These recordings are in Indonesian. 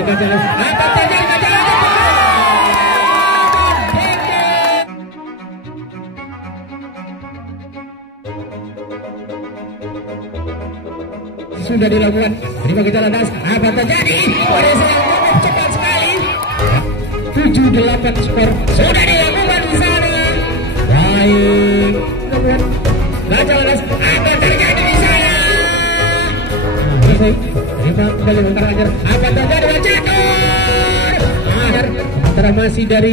untuk Gajah Ledas. Apa terjadi Gajah Ledas? Sudah dilakukan terima Gajah Ledas. Apa terjadi? Pada serangan cepat sekali. 7-8 skor sudah dilakukan di sana. Baik. Gajah Ledas. Apa terjadi di sana? Terima kembali untuk Karanganyar. Apa terjadi? Jatuh. Akhir sementara masih dari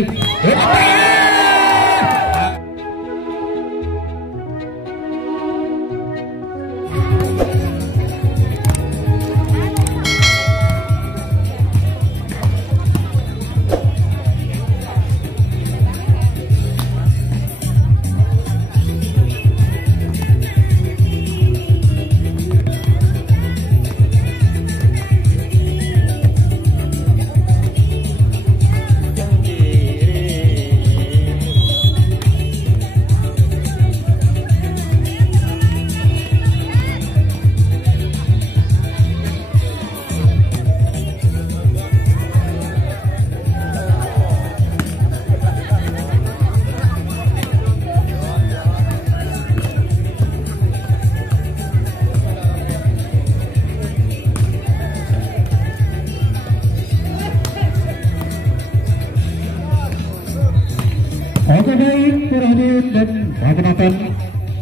Oke baik para hadirin dan para penonton,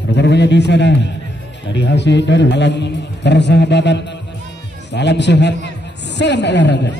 rekan-rekannya di sana dari hasil dari salam persahabatan, salam sehat, salam olahraga.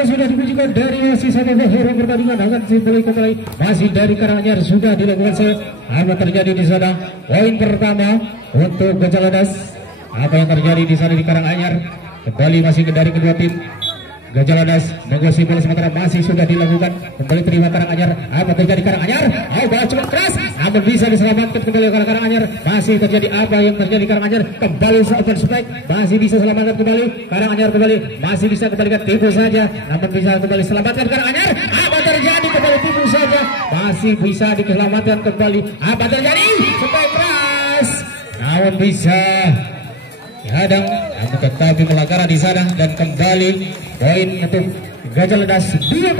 Sudah dipujikan dari masih satu hero pertandingan akan kembali masih dari Karanganyar sudah dilakukan apa terjadi di sana. Poin pertama untuk Gajah Ledas. Apa yang terjadi di sana di Karanganyar kembali masih dari kedua tim. Gajah Ledas menguasai bola sementara masih sudah dilakukan kembali terima Karanganyar. Apa terjadi Karanganyar? Bola cukup keras namun bisa diselamatkan kembali oleh Karanganyar. Masih terjadi apa yang terjadi Karanganyar kembali open strike masih bisa selamatkan kembali Karanganyar kembali masih bisa kembalikan tipu saja namun bisa kembali selamatkan Karanganyar. Apa terjadi kembali tipu saja masih bisa diselamatkan kembali. Apa terjadi strike keras namun bisa dihadang namun tetapi pelanggaran di sana dan kembali poin untuk Gajah Ledas 2-0.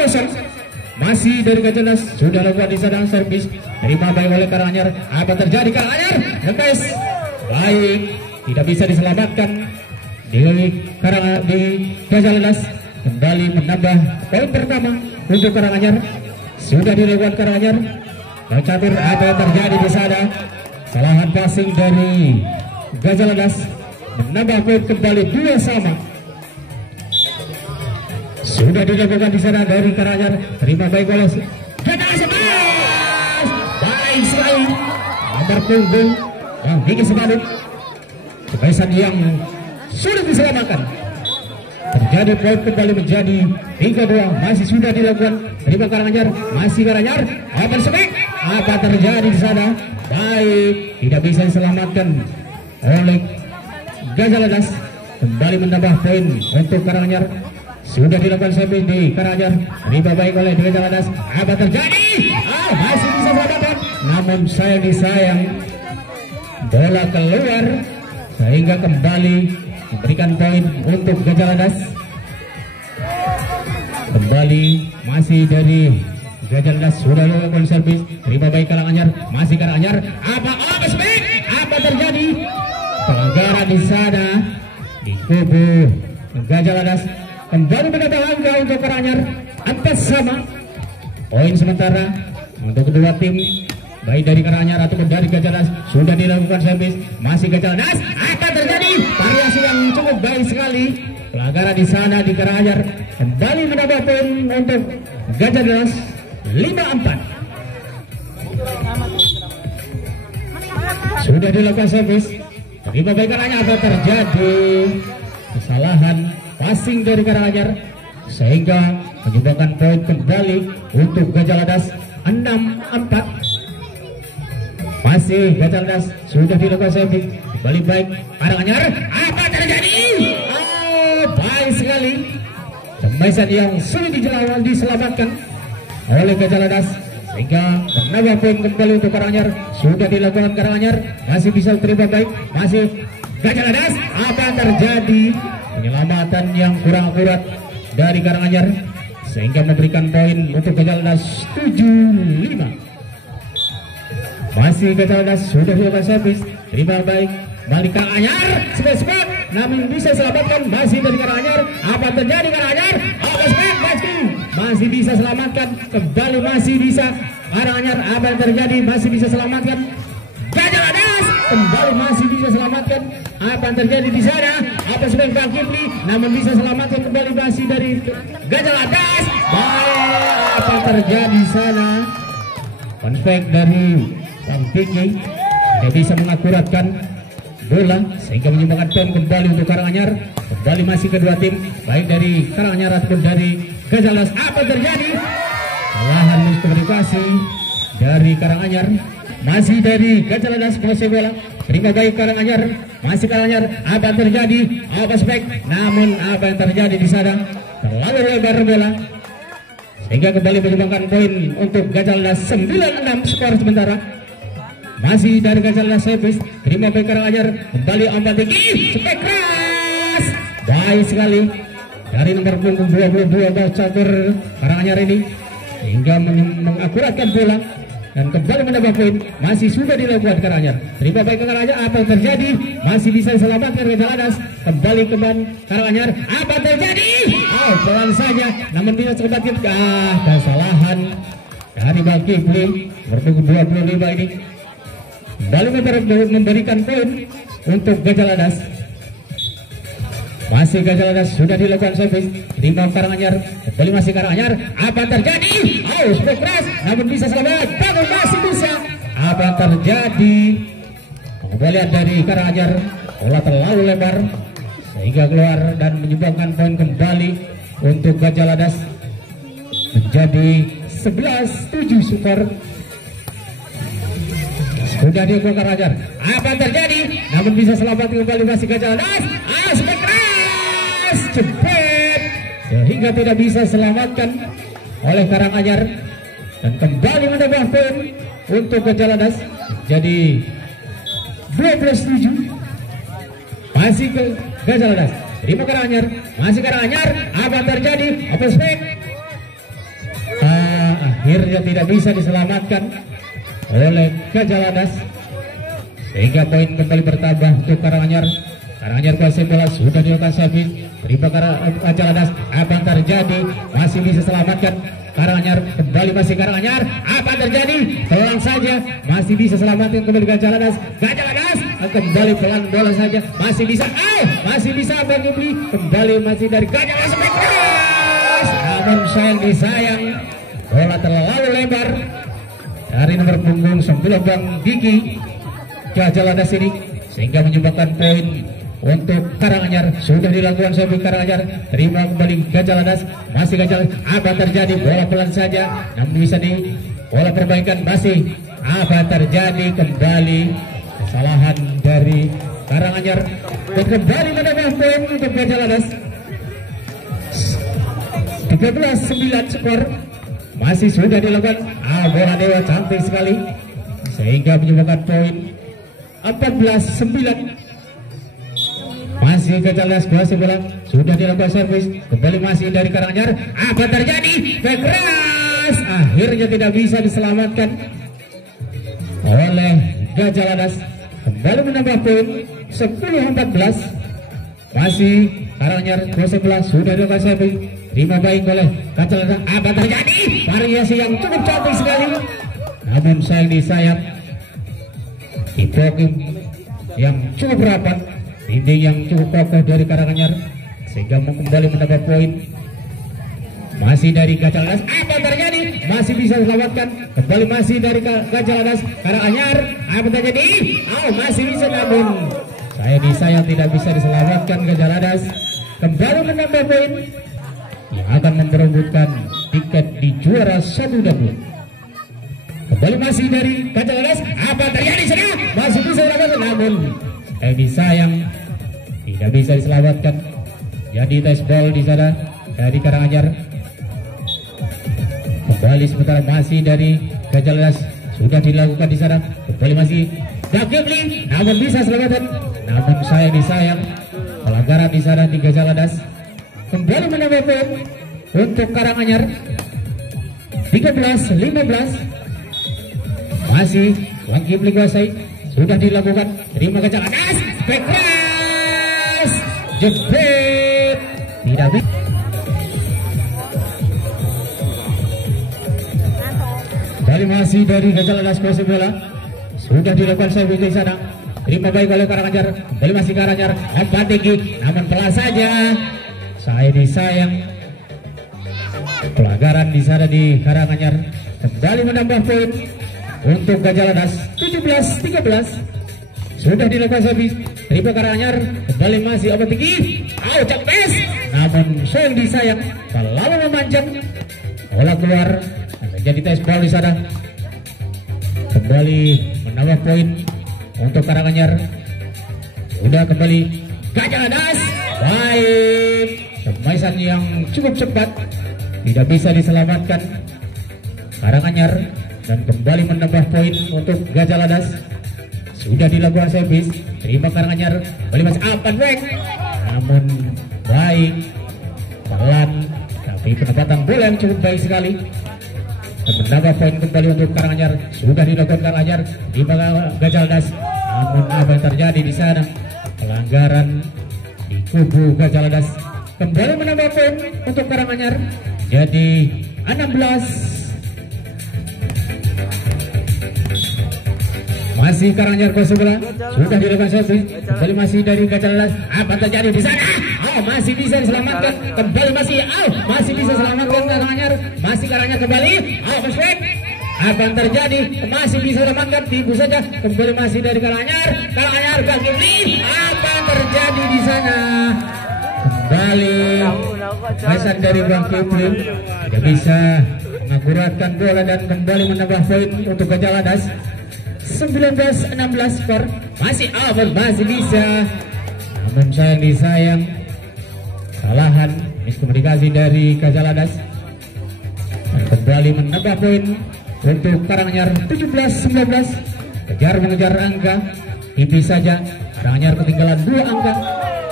Masih dari Gajah Ledas sudah lakukan di sana servis terima baik oleh Karanganyar. Apa terjadi Karanganyar? Guys, baik, tidak bisa diselamatkan di Gajah Ladas. Kembali menambah poin pertama untuk Karanganyar. Sudah dilakukan Karanganyar. Bang Catur, apa yang terjadi di sana? Kesalahan passing dari Gajah Ladas menambah poin kembali 2 sama. Sudah dilakukan di sana dari Karanganyar. Terima baik oleh Gajah Ladas. Baik sekali. Nomor punggung yang tinggi sebalut. Kebaikan yang sudah diselamatkan. Terjadi poin kembali menjadi 3-2. Masih sudah dilakukan. Terima Karanganyar. Masih Karanganyar. Open sebek. Apa terjadi di sana? Baik, tidak bisa diselamatkan oleh Gajah Ladas. Kembali menambah poin untuk Karanganyar. Sudah dilakukan serving di Karanganyar. Terima baik oleh Gajah Ladas. Apa terjadi? Masih bisa diselamatkan. Namun disayang bola keluar sehingga kembali memberikan poin untuk Gajah Ladas. Kembali masih dari Gajah Ladas. Sudah dilakukan servis. Terima baik Karanganyar. Masih Karanganyar. Apa terjadi? Pelanggaran di sana di kubu Gajah Ladas. Kembali menambah angka untuk Karanganyar. 4 sama. Poin sementara untuk kedua tim, baik dari Karanganyar ataupun dari Gajah Ladas. Sudah dilakukan servis. Masih Gajah Ladas. Apa terjadi? Variasi yang cukup baik sekali. Pelanggaran di sana di Karanganyar. Kembali menambah poin untuk Gajah Ladas. 5-4. Sudah dilakukan servis. Terima baik Karanganyar. Apa terjadi? Kesalahan passing dari Karanganyar sehingga menyumbangkan poin kembali untuk Gajah Ladas. 6-4. Masih Gajah Ladas. Sudah dilakukan servis. Kembali baik Karanganyar. Apa terjadi? Baik sekali. Kembaian yang sulit diselamatkan oleh Gajah Ladas sehingga menambah poin kembali untuk Karanganyar. Sudah dilakukan Karanganyar. Masih bisa terima baik. Masih Gajah Ladas. Apa yang terjadi? Penyelamatan yang kurang akurat dari Karanganyar sehingga memberikan poin untuk Gajah Ladas. 7-5. Masih Gajah Ladas. Sudah dilakukan servis. Terima baik balik Karanganyar. Spot namun bisa selamatkan. Masih dari Karanganyar. Apa terjadi Karanganyar? Masih bisa selamatkan. Kembali masih bisa Karanganyar. Apa yang terjadi? Masih bisa selamatkan. Gajah Ladas kembali masih bisa selamatkan. Apa yang terjadi di sana? Apa sebenarnya Bang Kipli? Namun bisa selamatkan kembali masih dari Gajah Ladas. Apa yang terjadi di sana? Konfek dari Bang Kipli tidak bisa mengakuratkan bola sehingga menyumbangkan poin kembali untuk Karanganyar. Kembali masih kedua tim, baik dari Karanganyar ataupun dari Gajah Ladas. Apa terjadi? Kesalahan miskomunikasi dari Karanganyar. Masih dari Gajah Ladas menguasai bola. Terima baik Karanganyar. Masih Karanganyar. Apa yang terjadi? Apa spek? Namun apa yang terjadi di sana? Terlalu lebar bola sehingga kembali menyumbangkan poin untuk Gajah Ladas. 9-6 skor sementara. Masih dari Gajah Ladas servis. Terima baik Karanganyar. Kembali umpan tinggi. Spek keras. Baik sekali dari nomor punggung 22 Bang Catur Karanganyar ini hingga mengakuratkan bola dan kembali menambah poin. Masih sudah dilakukan Karanganyar. Terima baik Karanganyar. Apa yang terjadi? Masih bisa diselamatkan Gajah Ladas. Kembali ke Karanganyar. Apa yang terjadi? Pelan saja namun tidak sempat. Kesalahan dari Bang Kipli berpunggung 25 ini kembali memberikan poin untuk Gajah Ladas. Masih Gajah Ladas. Sudah dilakukan servis. Terima Karanganyar. Kembali masih Karanganyar. Apa yang terjadi? Spek keras namun bisa selamat. Namun masih bisa. Apa yang terjadi? Pengembalian dari Karanganyar. Bola terlalu lebar sehingga keluar dan menyumbangkan poin kembali untuk Gajah Ladas. Menjadi 11-7 skor. Sudah dilakukan Karanganyar. Apa yang terjadi? Namun bisa selamat kembali masih Gajah Ladas. Spek keras cepet sehingga tidak bisa selamatkan oleh Karanganyar dan kembali menambah poin untuk Gajah Ladas. Jadi 12-7. Masih ke Gajah Ladas. Terima Karanganyar. Masih Karanganyar. Apa yang terjadi? Apa spek? Akhirnya tidak bisa diselamatkan oleh Gajah Ladas, sehingga poin kembali bertambah untuk Karanganyar. Karanganyar kuasai bola, sudah dilakukan servis, terima Gajah Ladas. Apa yang terjadi? Masih bisa selamatkan Karanganyar, kembali masih Karanganyar. Apa yang terjadi? Pelan saja, masih bisa selamatkan kembali Gajah Ladas. Gajah Ladas kembali pelan bola saja, masih bisa. Masih bisa Bang Jupri, kembali masih dari Gajah Ladas. Namun sayang, bola terlalu lebar dari nomor punggung 9 Bang Diki Gajah Ladas ini, sehingga menyumbangkan poin untuk Karanganyar. Sudah dilakukan servis Karanganyar, terima kembali Gajah Ladas. Masih Gajah Ladas. Apa terjadi? Bola pelan saja, namun bisa di bola perbaikan. Masih apa terjadi? Kembali kesalahan dari Karanganyar dan kembali menambah poin untuk Gajah Ladas. 13-9 skor. Masih sudah dilakukan bola Dewa cantik sekali, sehingga menyumbangkan poin 14-9. Masih Gajah Ladas kuasai bola, sudah dilakukan servis, kembali masih dari Karanganyar. Apa terjadi? Keras, akhirnya tidak bisa diselamatkan oleh Gajah Ladas. Kembali menambah poin 10-14. Masih Karanganyar kuasai bola, sudah dilakukan servis, terima baik oleh Gajah Ladas. Apa terjadi? Variasi yang cukup cantik sekali, namun sayang disayang. Hipokim yang cukup rapat, dinding yang cukup kokoh dari Karanganyar, sehingga kembali mendapat poin. Masih dari Gajah Ladas. Apa terjadi? Masih bisa diselamatkan, kembali masih dari Gajah Ladas. Karanganyar, apa terjadi? Masih bisa, namun disayang tidak bisa diselamatkan Gajah Ladas. Kembali menambah poin yang akan memperebutkan tiket di juara 1 dapur. Kembali masih dari Gajah Ladas. Apa terjadi sana? Masih bisa diselamatkan, namun disayang tidak bisa diselamatkan. Jadi tes ball di sana dari Karanganyar. Kembali sementara masih dari Gajah Ladas, sudah dilakukan di sana. Kembali masih Dakibli, namun bisa selamatkan. Namun disayang pelanggaran di sana di Gajah Ladas. Kembali menambah poin untuk Karanganyar 13-15. Masih Dakibli kuasai, sudah dilakukan, terima Gajah Ladas. Keras, jebret, tidak bisa. Kali masih dari Gajah Ladas kuasai bola, sudah dilakukan servis di sana, terima baik oleh Karanganyar. Kembali masih Karanganyar, empat tinggi, namun pelan saja. Disayang pelanggaran di sana di Karanganyar. Kembali menambah poin untuk Gajah Ladas 17-13. Sudah dilakukan servis, terima Karanganyar. Kembali masih obat tinggi, cepes, namun disayang terlalu memanjang, bola keluar. Jadi tes ball di sana. Kembali menambah poin untuk Karanganyar. Sudah kembali Gajah Ladas. Baik, temaisan yang cukup cepat, tidak bisa diselamatkan Karanganyar, dan kembali menambah poin untuk Gajah Ladas. Sudah dilakukan servis, terima Karanganyar. Kembali masih Apan Weng, namun baik, pelan, tapi penempatan bola yang cukup baik sekali. Menambah poin kembali untuk Karanganyar. Sudah dilakukan Karanganyar di Gajah Ladas, namun apa yang terjadi di sana? Pelanggaran di kubu Gajah Ladas. Kembali menambah poin untuk Karanganyar, jadi 16. Masih Karanganyar kuasai bola, sudah dilakukan servis, kembali masih dari Gajah Ladas. Apa terjadi di sana? Masih bisa diselamatkan, kembali masih bisa selamatkan Karanganyar. Masih Karanganyar kembali, apa yang terjadi? Masih bisa diselamatkan, tipu saja. Kembali masih dari Karanganyar. Dakibli, apa yang terjadi di sana? Kembali pesan dari Bang Kipli, tidak bisa mengakuratkan bola dan kembali menambah poin untuk Gajah Ladas. 19-16 skor. Masih masih bisa, namun disayang kesalahan miskomunikasi dari Gajah Ladas. Dan kembali menambah poin untuk Karanganyar 17-19. Kejar mengejar angka, tipis saja. Karanganyar ketinggalan 2 angka.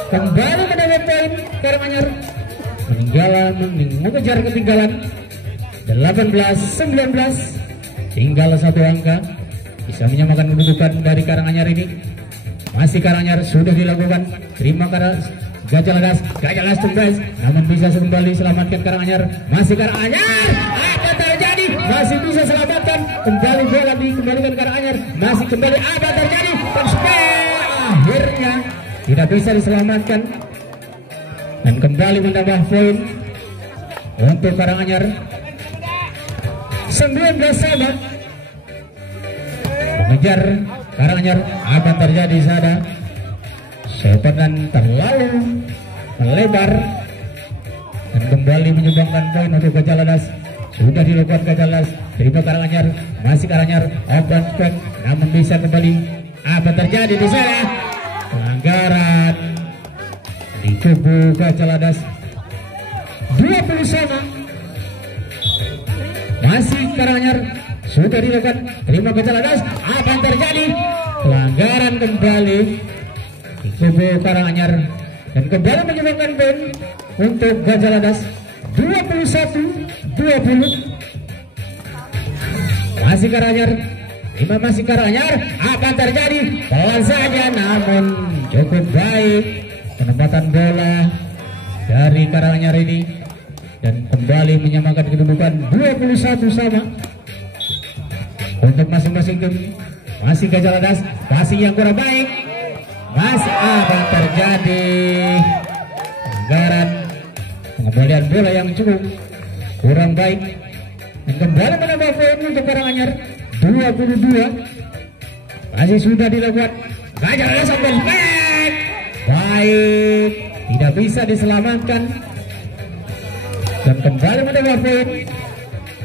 Kembali menambah poin Karanganyar, mengejar ketinggalan 18-19. Tinggal 1 angka. bisa menyamakan kedudukan dari Karanganyar ini. Masih Karanganyar sudah dilakukan, terima Gajah Ladas tumbas, namun bisa kembali selamatkan Karanganyar. Masih Karanganyar, apa terjadi? Masih bisa selamatkan, kembali bola dikembalikan Karanganyar. Masih kembali, apa terjadi? Akhirnya tidak bisa diselamatkan dan kembali menambah poin untuk Karanganyar. 19 sama mengejar Karanganyar. Apa terjadi sana? Sepadan terlalu melebar dan kembali menyumbangkan poin untuk Gajah Ladas. Sudah dilakukan Gajah Ladas, terima Karanganyar. Masih Karanganyar open back, namun bisa kembali. Apa terjadi di sana? Pelanggaran di kubu Gajah Ladas. 20 sama. Masih Karanganyar sudah dilakukan, terima Gajah Ladas. Apa yang terjadi? Pelanggaran kembali di kubu Karanganyar dan kembali menyumbangkan poin untuk Gajah Ladas. 21-20. Masih Karanganyar, terima masih Karanganyar. Apa yang terjadi? Pelan saja, namun cukup baik penempatan bola dari Karanganyar ini dan kembali menyamakan kedudukan 21 sama untuk masing-masing tim. Masih Gajah Ladas, passing yang kurang baik. Masih apa yang terjadi? Pelanggaran pengembalian bola yang cukup kurang baik dan kembali menambah poin untuk Karanganyar. 22. Masih sudah dilakukan. Gajah Ladas ambil back. Baik, tidak bisa diselamatkan dan kembali menambah poin,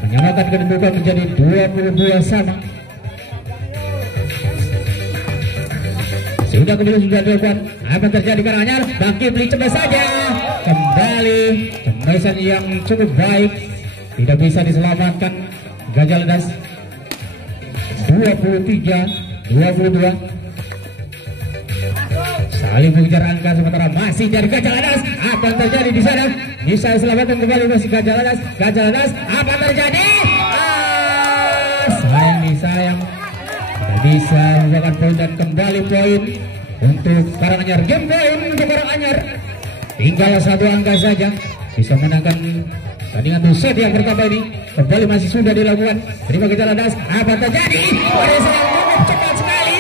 menyamakan kedudukan menjadi 22 sama. Sudah dilakukan. Apa yang terjadi Karanganyar? Bangkit beli cepat saja. Kembali pembebasan yang cukup baik, tidak bisa diselamatkan Gajah Ladas. 23-22. Saling mengejar angka sementara masih dari Gajah Ladas. Apa yang terjadi di sana? Bisa diselamatkan kembali masih Gajah Ladas. Gajah Ladas, apa yang terjadi? Sayang. Tidak bisa membuahkan poin dan kembali poin untuk Karanganyar. Game poin untuk Karanganyar. Tinggal satu angka saja bisa menangkan tandingan set yang pertama ini. Kembali masih sudah dilakukan. Terima Gajah Ladas. Apa terjadi? Pada serang cepat sekali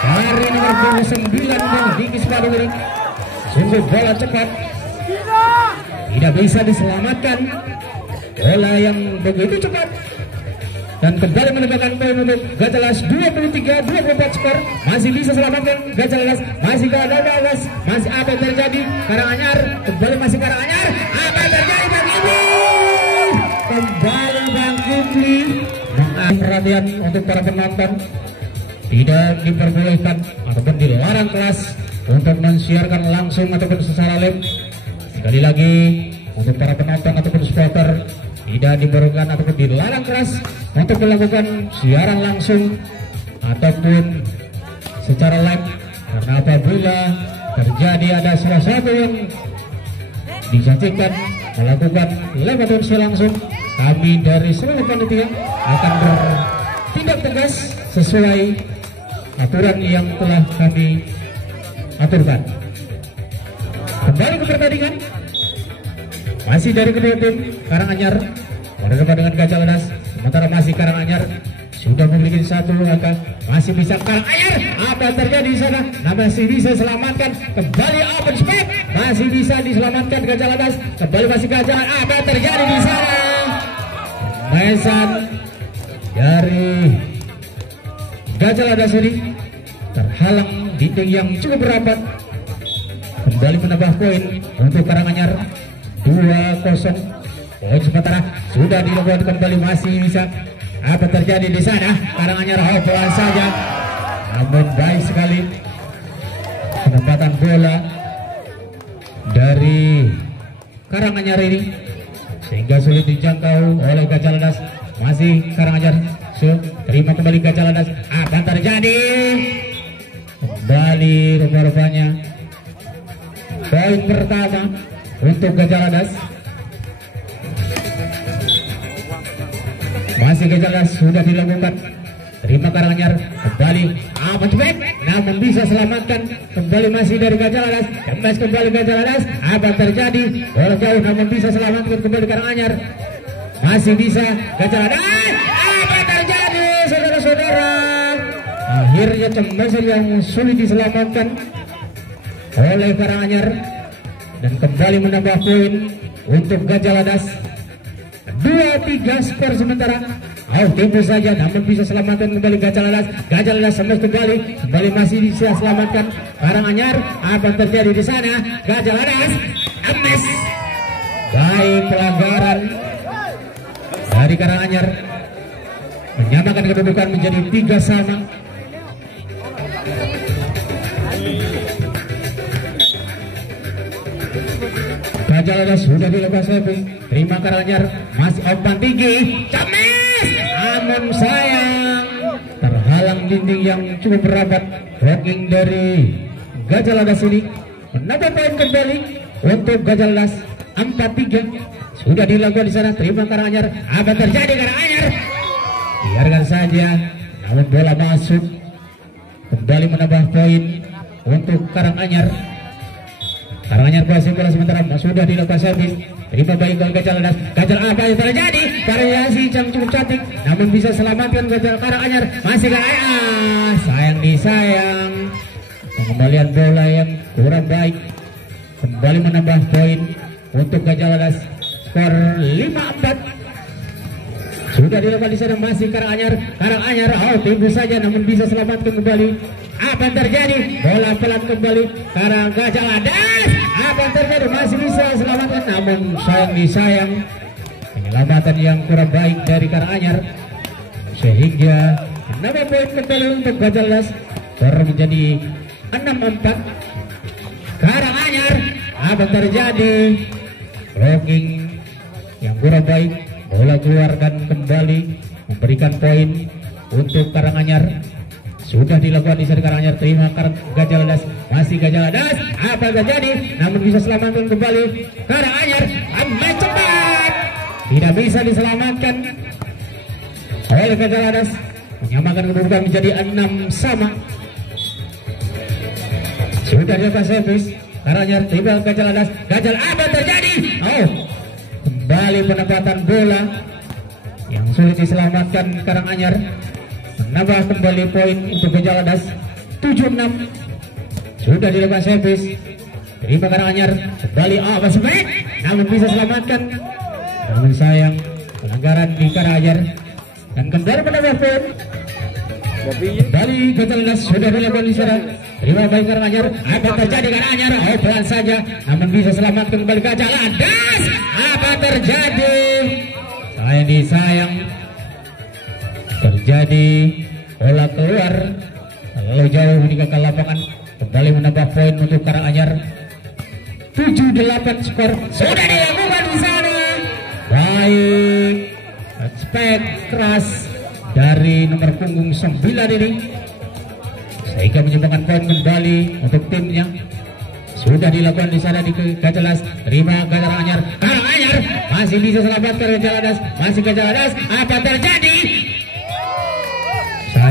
dari nomor 29 Dikis Padu ini. Sungguh bola cepat, tidak bisa diselamatkan. Bola yang begitu cepat dan kembali menegakkan poin untuk Gajah Ladas. 23-24 skor. Masih bisa selamatkan Gajah Ladas. Masih Gajah Ladas. Masih apa yang terjadi? Karanganyar kembali, masih Karanganyar. Apa yang terjadi Bang Kipli? Kembali Bang Kipli. Perhatian untuk para penonton, tidak diperbolehkan ataupun dilarang kelas untuk mensiarkan langsung ataupun secara live. Sekali lagi untuk para penonton ataupun supporter, tidak diperbolehkan ataupun dilarang keras untuk melakukan siaran langsung ataupun secara live, karena apabila terjadi ada salah satu yang dijanjikan melakukan live ataupun siaran langsung, kami dari seluruh panitia akan bertindak tegas sesuai aturan yang telah kami aturkan. Kembali ke pertandingan, masih dari kedua tim. Karanganyar berhadapan dengan Gajah Ladas, sementara masih Karanganyar sudah memiliki satu angka. Masih bisa Karanganyar, apa terjadi di sana? Masih bisa selamatkan, kembali open speed, masih bisa diselamatkan Gajah Ladas. Kembali masih Gajah Ladas, apa terjadi di sana? Mesan dari Gajah Ladas ini terhalang dinding yang cukup rapat. Kembali menambah poin untuk Karanganyar. 2-0. Poin sementara sudah dilakukan kembali, masih bisa. Apa terjadi di sana? Karanganyar pelan saja, namun baik sekali penempatan bola dari Karanganyar ini sehingga sulit dijangkau oleh Gajah Ladas. Masih Karanganyar, terima kembali Gajah Ladas. Apa terjadi? Kembali rupa-rupanya poin pertama untuk Gajah Ladas. Masih Gajah Ladas sudah dilakukan. terima Karanganyar kembali mencepat, namun bisa selamatkan kembali masih dari Gajah Ladas. Kembali Gajah Ladas, apa terjadi? Bola jauh namun bisa selamatkan kembali Karanganyar. Masih bisa Gajah Ladas. Apa terjadi saudara-saudara? Akhirnya cembesan yang sulit diselamatkan oleh Karanganyar dan kembali menambah poin untuk Gajah Ladas. 2-3 skor sementara. Tempo saja namun bisa selamatkan kembali Gajah Ladas. Gajah Ladas kembali masih bisa selamatkan Karanganyar. Apa yang terjadi di sana? Gajah Ladas ames. Baik, pelanggaran dari Karanganyar menyamakan kedudukan menjadi 3 sama. Gajah Ladas sudah dilepas service. Terima Karanganyar, masih umpan tinggi, Camis, namun sayang terhalang dinding yang cukup rapat. Blocking dari Gajah Ladas ini menambah poin kembali untuk Gajah Ladas 4-3. Sudah dilakukan di sana. Terima Karanganyar, apa terjadi Karanganyar? Biarkan saja, namun bola masuk kembali menambah poin untuk Karanganyar. Karanganyar kuasai bola sementara sudah dilakukan servis. Terima baik gol Gajah Ladas. Gajah apa yang terjadi? Variasi yang cukup cantik, namun bisa selamatkan Gajah Karanganyar. Masih Karanganyar, sayang disayang. Pengembalian bola yang kurang baik kembali menambah poin untuk Gajah Ladas. Skor 5-4. Sudah dilakukan di sana. Masih Karanganyar. Tunggu saja namun bisa selamatkan kembali. Apa yang terjadi? Bola pelan kembali karena Gajah Ladas. Apa yang terjadi? Masih bisa selamatkan namun sayang disayang. Penyelamatan yang kurang baik dari Karanganyar sehingga menambah poin kembali untuk Gajah Ladas. Skor menjadi 6-4. Karanganyar, apa yang terjadi? Blocking yang kurang baik. Bola keluar dan kembali memberikan poin untuk Karanganyar. Sudah dilakukan di sana Karanganyar. Terima Gajah Ladas. Masih Gajah Ladas. Apa yang terjadi? Namun bisa selamatkan kembali Karanganyar. Amat cepat. Tidak bisa diselamatkan oleh Gajah Ladas. Menyamakan kedudukan menjadi 6 sama. Sudah dilakukan servis. Karanganyar terima Gajah Ladas. Gajah, apa yang terjadi? Kembali penempatan bola yang sulit diselamatkan Karanganyar. Menambah kembali poin untuk Gajah Ladas 7-6. Sudah dilakukan servis. Terima Karanganyar kembali sebaik, namun bisa selamatkan. Namun sayang pelanggaran di Karanganyar dan kembali menambah poin. Kembali Gajah Ladas sudah dilakukan di sana. Terima baik Karanganyar. Apa terjadi Karanganyar? Pelan saja namun bisa selamatkan kembali Gajah Ladas. Apa terjadi? Sayang terjadi bola keluar terlalu jauh meninggalkan lapangan. Kembali menambah poin untuk Karanganyar 7-8 skor. Sudah dilakukan di sana. Baik, respect keras dari nomor punggung 9 ini sehingga menyumbangkan poin kembali untuk timnya. Sudah dilakukan di sana di Gajah Ladas. Terima Karanganyar. Karanganyar masih bisa selamatkan Gajah Ladas. Masih Gajah Ladas. Apa terjadi?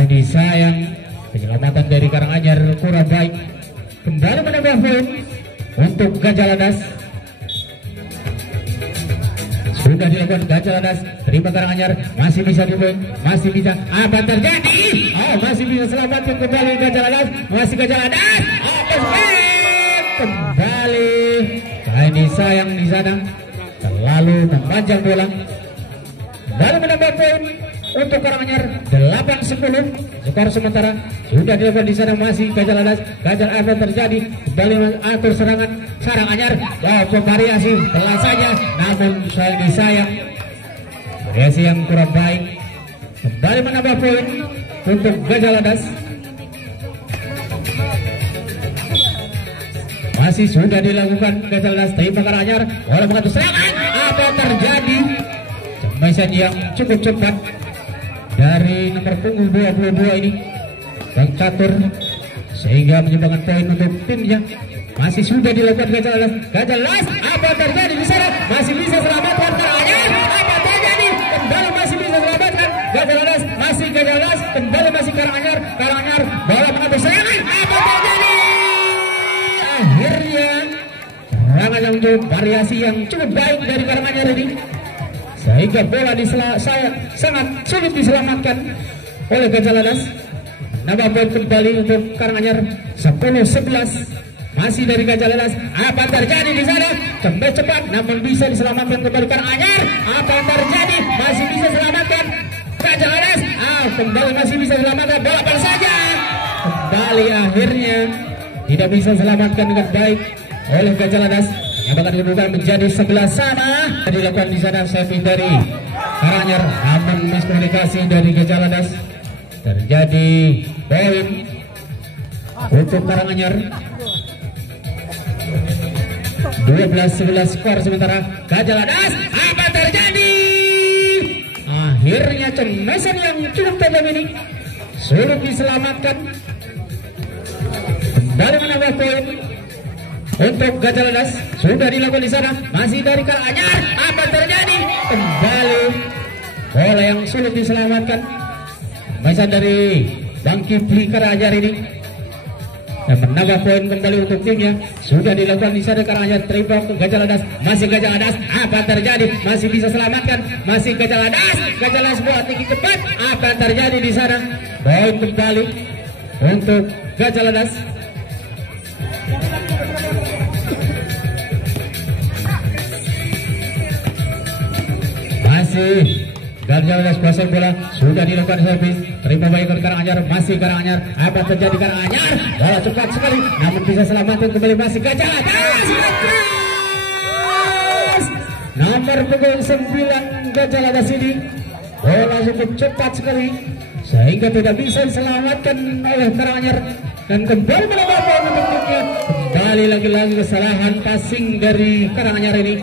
Sayang penyelamatan dari Karanganyar kurang baik. Kembali menambah poin untuk Gajah Ladas. Sudah dilakukan Gajah Ladas. Terima Karanganyar. Masih bisa dipoin. Masih bisa. Apa terjadi? Masih bisa selamatkan kembali Gajah Ladas. Masih Gajah Ladas. Kembali. Sayang di sana. Terlalu memanjang bola. Kembali menambah poin untuk Karanganyar 8-10. Skor sementara sudah dilakukan di sana. Masih Gajah Ladas. Gajah apa terjadi? Kembali atur serangan Karanganyar. Variasi pelan saja namun sayang variasi yang kurang baik. Kembali menambah poin untuk Gajah Ladas. Masih sudah dilakukan Gajah Ladas. Terima Karanganyar. Bola mengatur serangan. Apa terjadi? Cembesan yang cukup cepat dari nomor punggung 22 ini Bang Catur sehingga menyumbangkan poin untuk timnya. Masih sudah dilakukan Gajah Ladas. Gajah Ladas, apa terjadi di sana? Masih bisa selamatkan Karanganyar. Apa terjadi? Kembali masih bisa selamatkan Gajah Ladas. Masih Gajah Ladas kembali akhirnya serangan yang cukup variasi yang cukup baik dari Karanganyar ini, sehingga bola sangat sulit diselamatkan oleh Gajah Ladas. Nambah poin kembali untuk Karanganyar 10-11. Masih dari Gajah Ladas. Apa yang terjadi di sana? Sampai cepat namun bisa diselamatkan kembali Karanganyar. Apa yang terjadi? Masih bisa diselamatkan Gajah Ladas. Kembali masih bisa diselamatkan. Bola apa saja? Kembali akhirnya tidak bisa diselamatkan dengan baik oleh Gajah Ladas. Yang akan kedudukan menjadi 11 sama. Dilakukan di sana saving dari Karanganyar, namun miskomunikasi dari Gajah Ladas. Terjadi poin untuk Karanganyar. 12-11 skor sementara Gajah Ladas. Apa terjadi? Akhirnya cemesan yang cukup tajam ini sulit diselamatkan. Kembali menambah poin untuk Gajah Ladas. Sudah dilakukan di sana. Masih dari Karanganyar. Apa terjadi? Kembali bola yang sulit diselamatkan. Cemesan dari Bang Kipli Karanganyar ini dan menambah poin kembali untuk timnya. Sudah dilakukan di sana Karanganyar, terima ke Gajah Ladas. Masih Gajah Ladas. Apa terjadi? Masih bisa selamatkan. Masih Gajah Ladas. Gajah Ladas bola tinggi cepat. Apa yang terjadi di sana? Poin kembali untuk Gajah Ladas. Masih Gajah Ladas kuasai bola. Sudah dilakukan servis. Terima baik oleh Karanganyar. Masih Karanganyar. Apa terjadi Karanganyar? Bola cepat sekali. Namun bisa selamatkan kembali. Masih Gajah Ladas. Nomor punggung 9 Gajah Ladas ini. Bola cukup cepat sekali sehingga tidak bisa diselamatkan oleh Karanganyar. Dan kembali menambah poin untuk timnya. Kembali lagi-lagi kesalahan passing dari Karanganyar ini.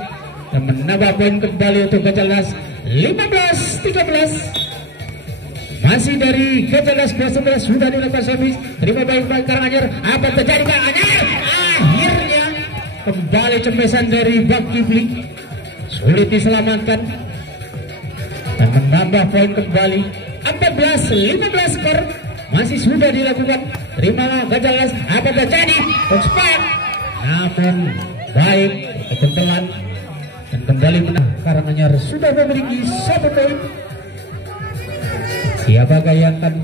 Dan menambah poin kembali untuk Gajah Ladas. 15-13. Masih dari Gajah Ladas 11 sudah dilakukan servis. Terima baik Karanganyar. Apa terjadi Karanganyar? Akhirnya kembali cemesan dari Bang Kipli sulit diselamatkan dan menambah poin kembali 14-15 skor. Masih sudah dilakukan. Terima Gajah Ladas. Apa terjadi? Cepat namun baik kekentelan dan kembali menang. Karanganyar sudah memiliki 1 poin. Siapakah yang akan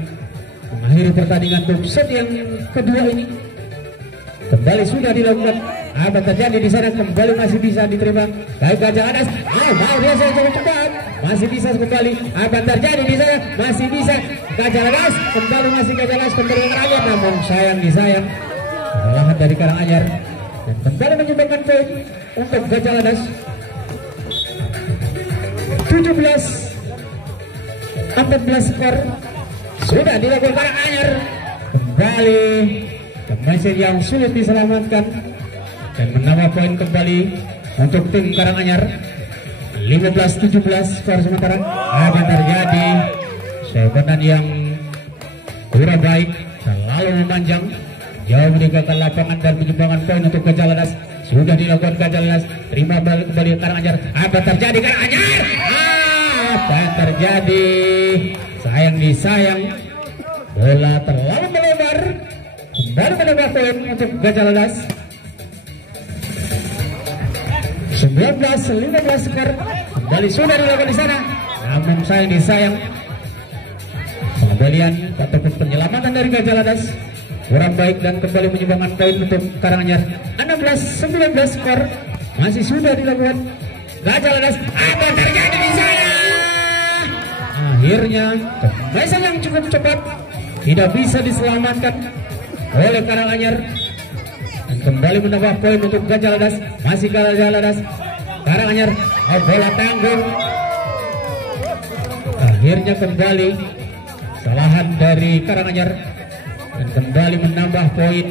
mengakhiri pertandingan untuk set yang kedua ini? Kembali sudah dilakukan. Apa terjadi di sana? Kembali masih bisa diterima. Baik Gajah Ladas. Mau dia saya cukup cepat. Masih bisa kembali. Apa terjadi di sana? Masih bisa Gajah Ladas. Kembali masih Gajah Ladas kembali Karanganyar. Namun sayang disayang. Kesalahan dari Karanganyar dan kembali menyumbangkan poin untuk Gajah Ladas. 17-14 skor. Sudah dilakukan Karanganyar. Kembali pemain yang sulit diselamatkan dan menambah poin kembali untuk tim Karanganyar. 15-17 skor sementara. Apa yang terjadi? Sebenarnya yang kurang baik, terlalu memanjang, jauh meninggalkan lapangan dan menyumbangkan poin untuk Gajah Ladas. Sudah dilakukan Gajah Ladas. Terima balik kembali Karanganyar. Apa terjadi Karanganyar? Apa yang terjadi? Sayang disayang. Bola terlalu melebar. Kembali menambah poin untuk Gajah Ladas. 19-15 skor. Kembali sudah dilakukan di sana. Namun sayang disayang. Pengembalian ataupun penyelamatan dari Gajah Ladas kurang baik dan kembali menyumbangkan poin untuk Karanganyar. 16-19 skor. Masih sudah dilakukan Gajah Ladas. Apa yang terjadi di sana? Akhirnya pemain yang cukup cepat tidak bisa diselamatkan oleh Karanganyar dan kembali menambah poin untuk Gajah Ladas. Masih Gajah Ladas. Karanganyar bola tanggung. Akhirnya kembali kesalahan dari Karanganyar dan kembali menambah poin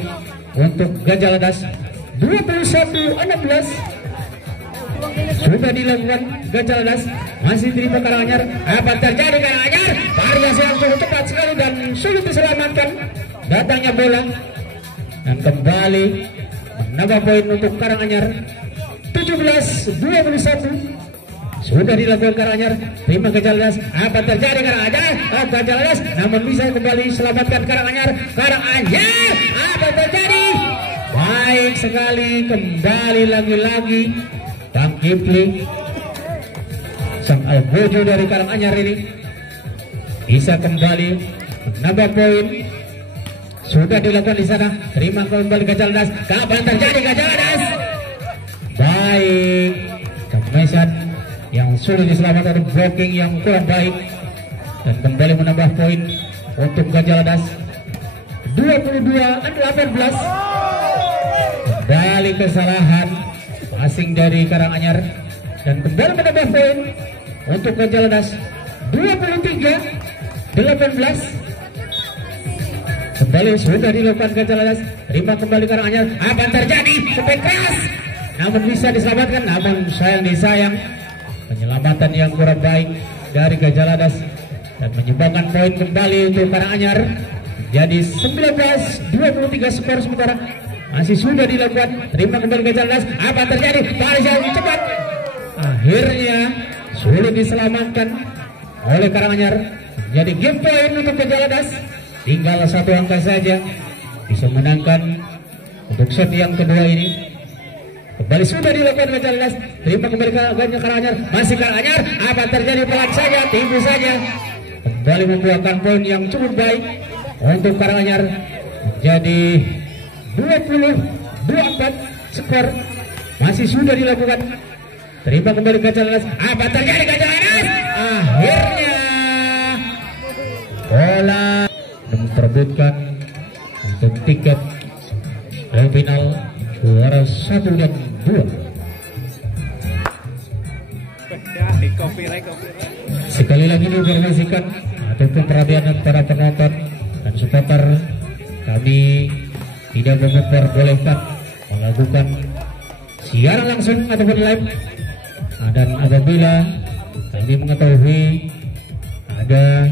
untuk Gajah Ladas. 21-16. Sudah dilakukan Gajah Ladas. Masih terima Karanganyar. Apa terjadi Karanganyar? Variasi yang cukup cepat sekali dan sulit diselamatkan datangnya bola dan kembali menambah poin untuk Karanganyar. 17-21. Sudah dilakukan Karanganyar. Terima Gajah Ladas. Apa terjadi Karanganyar? Gajah Ladas namun bisa kembali selamatkan Karanganyar. Karanganyar. Apa terjadi? Baik sekali, kembali lagi-lagi Bang Kipli. Sang Albojo dari Karanganyar ini bisa kembali menambah poin. Sudah dilakukan di sana. Terima kembali Gajah Ladas. Kapan terjadi Gajah Ladas? Baik, Kemasan yang sudah diselamatkan, blocking yang kurang baik, dan kembali menambah poin untuk Gajah Ladas. 22-18. Kembali kesalahan passing dari Karanganyar dan kembali menambah poin untuk Gajah Ladas. 23-18. Kembali sudah dilakukan Gajah Ladas. Terima kembali Karanganyar. Apa terjadi? Sampai keras, namun bisa diselamatkan. Namun sayang disayang, penyelamatan yang kurang baik dari Gajah Ladas dan menyumbangkan poin kembali untuk Karanganyar. Jadi 19-23 skor sementara. Masih sudah dilakukan. Terima kembali Gajah Ladas. Apa terjadi? Paling jauh cepat. Akhirnya sudah diselamatkan oleh Karanganyar. Jadi game point untuk Gajah Ladas. Tinggal satu angka saja bisa menangkan untuk set yang kedua ini. Kembali sudah dilakukan Gajah Ladas. Terima kembali Karanganyar. Masih Karanganyar. Apa terjadi? Pelan saja, tipu saja. Kembali membuahkan poin yang cukup baik untuk Karanganyar. Jadi 20-24 skor. Masih sudah dilakukan. Terima kembali Gajah Ladas. Apa terjadi Gajah Ladas? Akhirnya bola memperebutkan untuk tiket final juara 1 dan 2. Sekali lagi diinformasikan ataupun perhatian para penonton dan supporter, kami tidak memperbolehkan melakukan siaran langsung ataupun live. Dan apabila kami mengetahui ada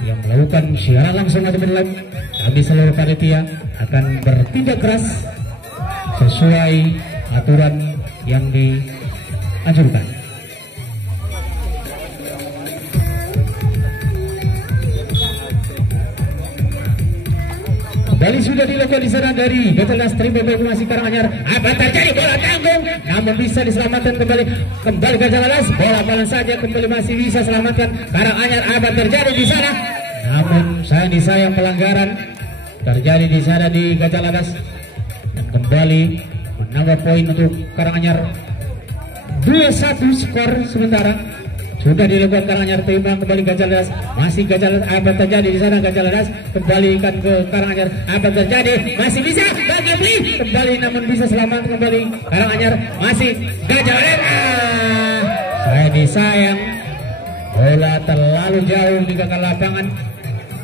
yang melakukan siaran langsung ataupun live, kami seluruh panitia akan bertindak keras sesuai aturan yang dianjurkan. Kembali sudah dilakukan di sana dari Gajah Ladas. Terima kasih Karanganyar. Apa terjadi? Bola tanggung, namun bisa diselamatkan kembali Gajah Ladas. Bola pelan saja, kembali masih bisa selamatkan Karanganyar. Apa terjadi di sana? Namun sayang disayang, pelanggaran terjadi di sana di Gajah Ladas dan kembali menambah poin untuk Karanganyar. 2-1 skor sementara. Sudah dilakukan Karanganyar. Terima kembali Gajah Ladas. Masih Gajah Ladas. Apa terjadi di sana? Gajah Ladas kembalikan ke Karanganyar. Apa terjadi? Masih bisa bagi Bli kembali, namun bisa selamat kembali Karanganyar. Masih Gajah Ladas. Saya disayang, bola terlalu jauh di gagal lapangan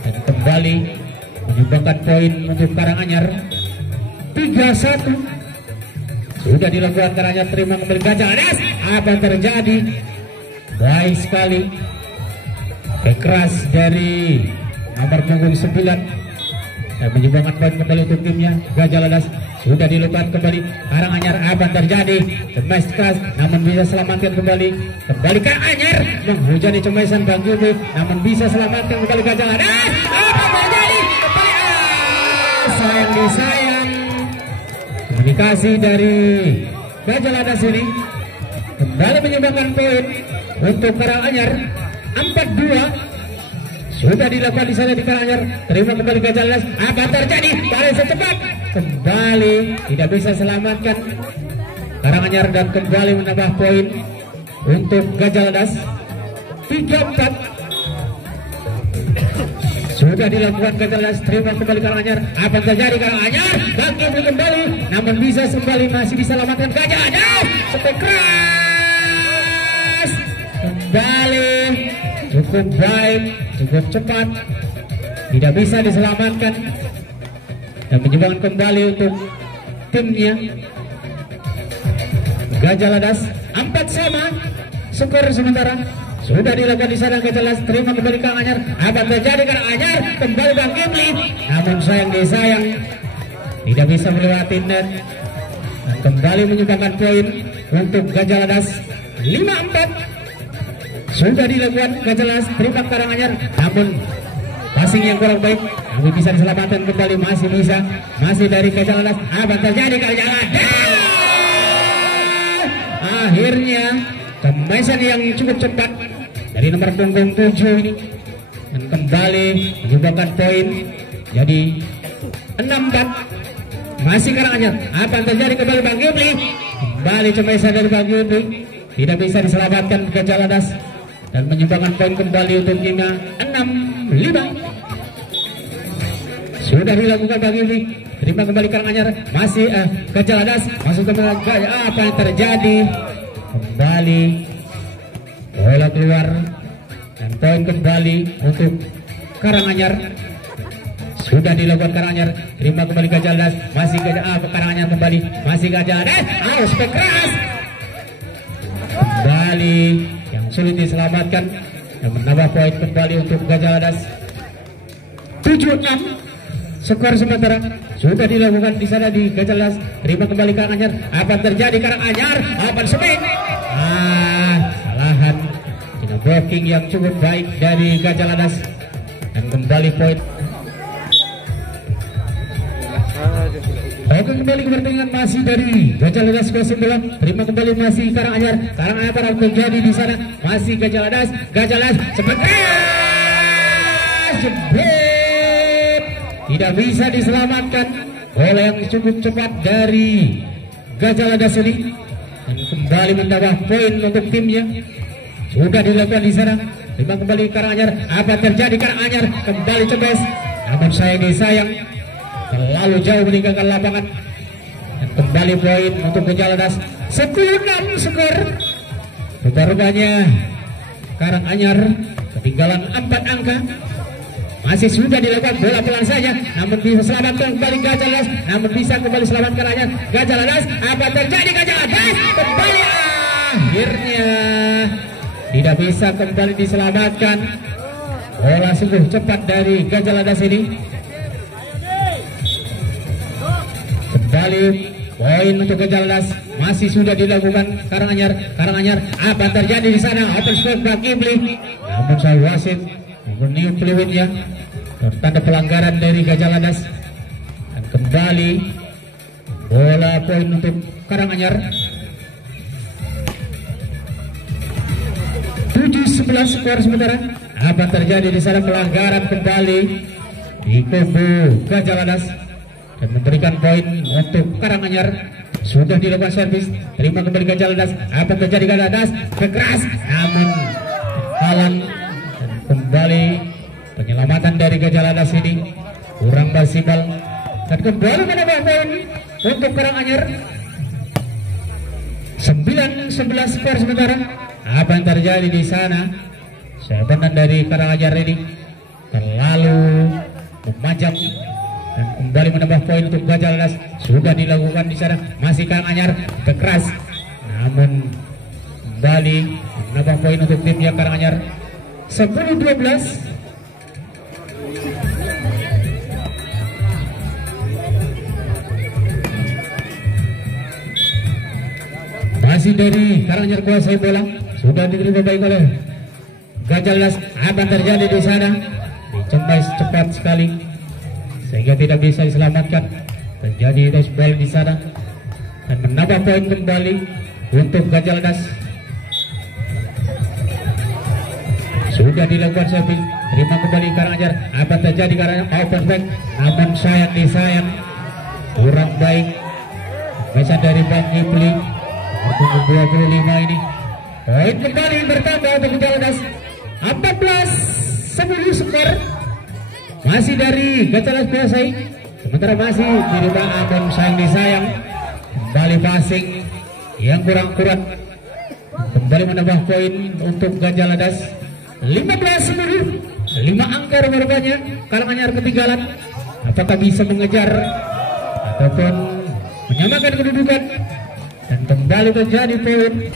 dan kembali menyumbangkan poin untuk Karanganyar. 3-1. Sudah dilakukan Karanganyar. Terima kembali Gajah Ladas. Apa terjadi? Baik sekali, keras dari nomor punggung 9 dan menyumbangkan poin kembali untuk timnya Gajah Ladas. Sudah dilakukan kembali Karanganyar. Apa terjadi? Kemas keras, namun bisa selamatkan kembali Karanganyar. Menghujani cemasan Bang Gumi, namun bisa selamatkan kembali Gajah Ladas. Apa terjadi? Kembali sayang disayang, komunikasi dari Gajah Ladas ini kembali menyumbangkan poin untuk Karanganyar. 4-2 sudah dilakukan di sana di Karanganyar. Terima kembali Gajah Ladas. Apa terjadi? Paling secepat kembali tidak bisa selamatkan Karanganyar dan kembali menambah poin untuk Gajah Ladas. 3-4 sudah dilakukan Gajah Ladas. Terima kembali Karanganyar. Apa terjadi? Karanganyar bangkit kembali, namun bisa kembali, masih diselamatkan Gajah Ladas. Sampai keras kembali, cukup baik, cukup cepat, tidak bisa diselamatkan dan menyumbangkan kembali untuk timnya Gajah Ladas. 4-sama skor sementara. Sudah dilakukan di sana Gajah Ladas. Terima kembali Karanganyar. Apa terjadi? Karanganyar kembali Bang Kipli, namun sayang disayang tidak bisa melewati net dan kembali menyumbangkan poin untuk Gajah Ladas. 5-4 sudah dilakukan Gajah Ladas. Terima Karanganyar, namun passing yang kurang baik, namun bisa diselamatkan kembali. Masih bisa, masih dari Gajah Ladas. Apa terjadi? Gajah Ladas akhirnya tembasan yang cukup cepat dari nomor punggung 7 ini, dan kembali menyumbangkan poin jadi 6-4. Masih Karanganyar, apa yang terjadi? Kembali Bang Gibli, kembali tembasan dari Bang Gibli, tidak bisa diselamatkan Gajah Ladas dan menyumbangkan poin kembali untuk timnya 6-5. Sudah dilakukan Bang Gibli, terima kembali Karanganyar, masih Gajah Ladas masuk ke Gajah. Apa yang terjadi? Kembali bola keluar dan poin kembali untuk Karanganyar. Sudah dilakukan Karanganyar, terima kembali Gajah Ladas, masih Karanganyar kembali, masih Gajah Ladas, spek keras kembali yang sulit diselamatkan dan menambah poin kembali untuk Gajah Ladas 7-6. Skor sementara sudah dilakukan di sana di Gajah Ladas, terima kembali Karanganyar, apa yang terjadi? Karanganyar open spin, salahan dengan blocking yang cukup baik dari Gajah Ladas dan kembali poin. Oke, kembali ke pertandingan masih dari Gajah Ladas 09. Terima kembali masih Karanganyar. Karanganyar pada terjadi di sana masih Gajah Ladas. Gajah Ladas tidak bisa diselamatkan. Bola yang cukup cepat dari Gajah Ladas ini dan kembali menambah poin untuk timnya. Sudah dilakukan di sana. Terima kembali Karanganyar. Apa terjadi? Karanganyar kembali cepes, namun sayang terlalu jauh meninggalkan lapangan dan kembali poin untuk Gajah Ladas 10-6 skor. Rupanya Karanganyar ketinggalan 4 angka. Masih sudah dilakukan bola pelan saja, namun bisa selamatkan kembali Gajah Ladas, namun bisa kembali selamatkan Karanganyar. Gajah Ladas, apa terjadi? Gajah Ladas kembali akhirnya tidak bisa kembali diselamatkan. Bola sungguh cepat dari Gajah Ladas ini. Kembali poin untuk Gajah Ladas, masih sudah dilakukan Karanganyar. Karanganyar, apa yang terjadi di sana? Open stroke Bang Gibli, namun saya wasit meniup peluitnya, tanda pelanggaran dari Gajah Ladas dan kembali bola poin untuk Karanganyar 7-11 skor sementara. Apa yang terjadi di sana? Pelanggaran kembali di kubu Gajah Ladas dan memberikan poin untuk Karanganyar. Sudah dilakukan servis, terima kembali Gajah Ladas. Apa yang terjadi? Gajah Ladas keras, namun halang dan kembali penyelamatan dari Gajah Ladas ini kurang maksimal dan kembali menambah poin untuk Karanganyar 9-11 skor sementara. Apa yang terjadi di sana? Sebenarnya dari Karanganyar ini terlalu memajang dan kembali menambah poin untuk Gajah Ladas. Sudah dilakukan di sana, masih Karanganyar keras, namun kembali menambah poin untuk timnya Karanganyar 10-12. Masih dari Karanganyar kuasai bola, sudah diterima baik oleh Gajah Ladas. Apa yang terjadi di sana? Dicembai cepat sekali sehingga tidak bisa diselamatkan. Terjadi touch ball di sana dan menambah poin kembali untuk Gajah Ladas. Sudah dilakukan serving, terima kembali Karanganyar. Apa terjadi? Karanganyar open back, namun disayang kurang baik. Pesan dari Bang Gibli nomor 25 ini. Poin kembali bertambah untuk Gajah Ladas 14-10 skor. Masih dari Gajah Ladas kuasai, sementara masih dirubah, namun disayang. Kembali passing yang kurang kuat, kembali menambah poin untuk Gajah Ladas 15-10. 5 angka rupanya Karanganyar ketinggalan. Apakah bisa mengejar ataupun menyamakan kedudukan? Dan kembali terjadi poin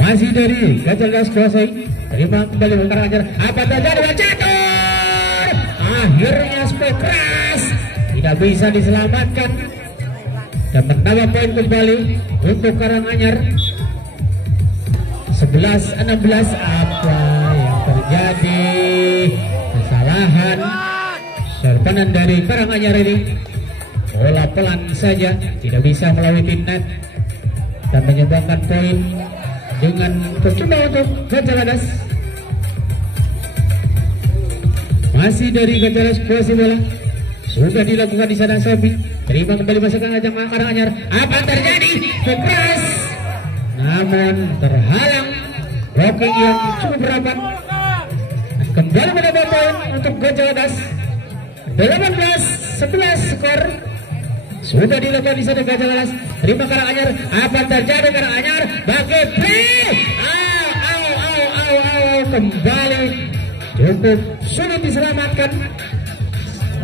masih dari Gajah Ladas kuasai. Terima kembali Karanganyar. Apa terjadi? Jatuh. Akhirnya spek keras tidak bisa diselamatkan dan menambah poin kembali untuk Karanganyar 11-16. Apa yang terjadi? Kesalahan serpanan dari Karanganyar ini. Bola pelan saja, tidak bisa melewati net. dan menyumbangkan poin dengan percuma untuk Gajaladas. Masih dari Gajaladas kuasai bola, sudah dilakukan di sana Sofi, terima kembali masukkan ajang Karanganyar. Apa yang terjadi? Keras, namun terhalang blocking yang cukup rapat. Kembali menambah poin untuk Gajaladas, 18-11 skor. Sudah dilakukan di sana Gajaladas, terima Karanganyar. Apa yang terjadi? Karanganyar bagi play, kembali cukup sulit diselamatkan.